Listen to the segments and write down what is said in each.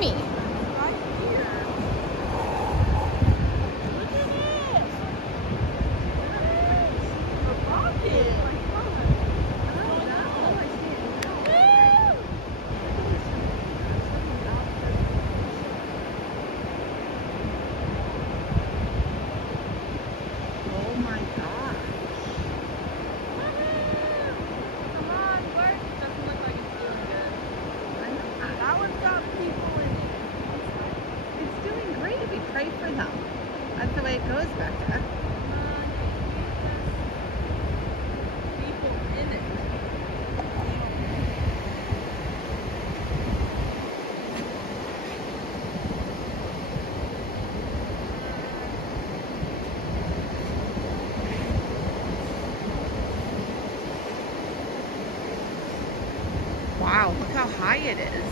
me. Pray for them. That's the way it goes, Becca. People in it. Wow, look how high it is.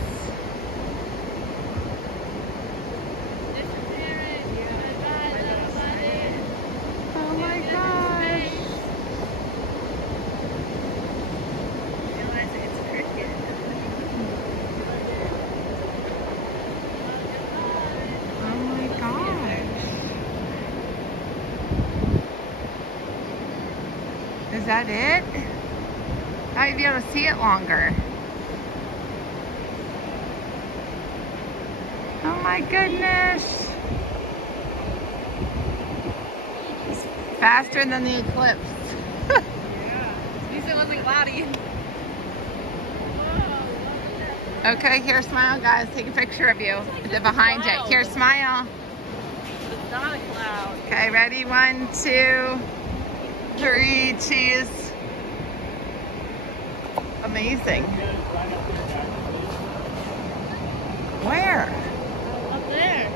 Is that it? Now you'll be able to see it longer. Oh my goodness. It's faster than the eclipse. Yeah. At least it wasn't cloudy. Okay, here, smile, guys. Take a picture of you. The behind it. Here, smile. It's not a cloud. Okay, ready? 1, 2, 3, cheese. Amazing. Where? Up there.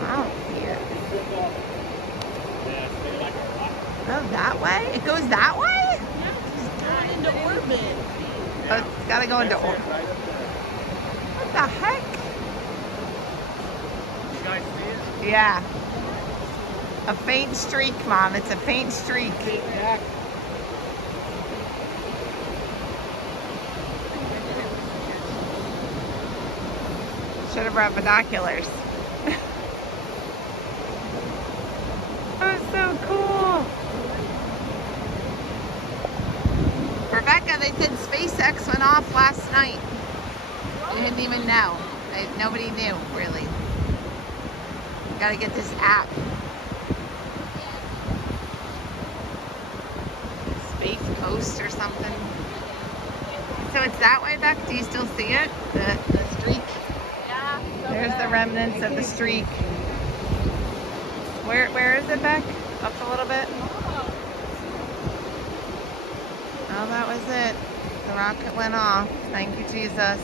I don't see it. Oh, that way? It goes that way? Yeah, it's going into orbit. Oh, it's gotta go into orbit. What the heck? You guys see it? Yeah. A faint streak, Mom. It's a faint streak. Should have brought binoculars. That's so cool. Rebecca, they said SpaceX went off last night. They didn't even know. Nobody knew, really. Gotta get this app. Space Coast or something. So it's that way, Beck? Do you still see it? The streak? Yeah. There's the remnants of the streak. Where is it, Beck? Up a little bit? Oh, that was it. The rocket went off. Thank you, Jesus.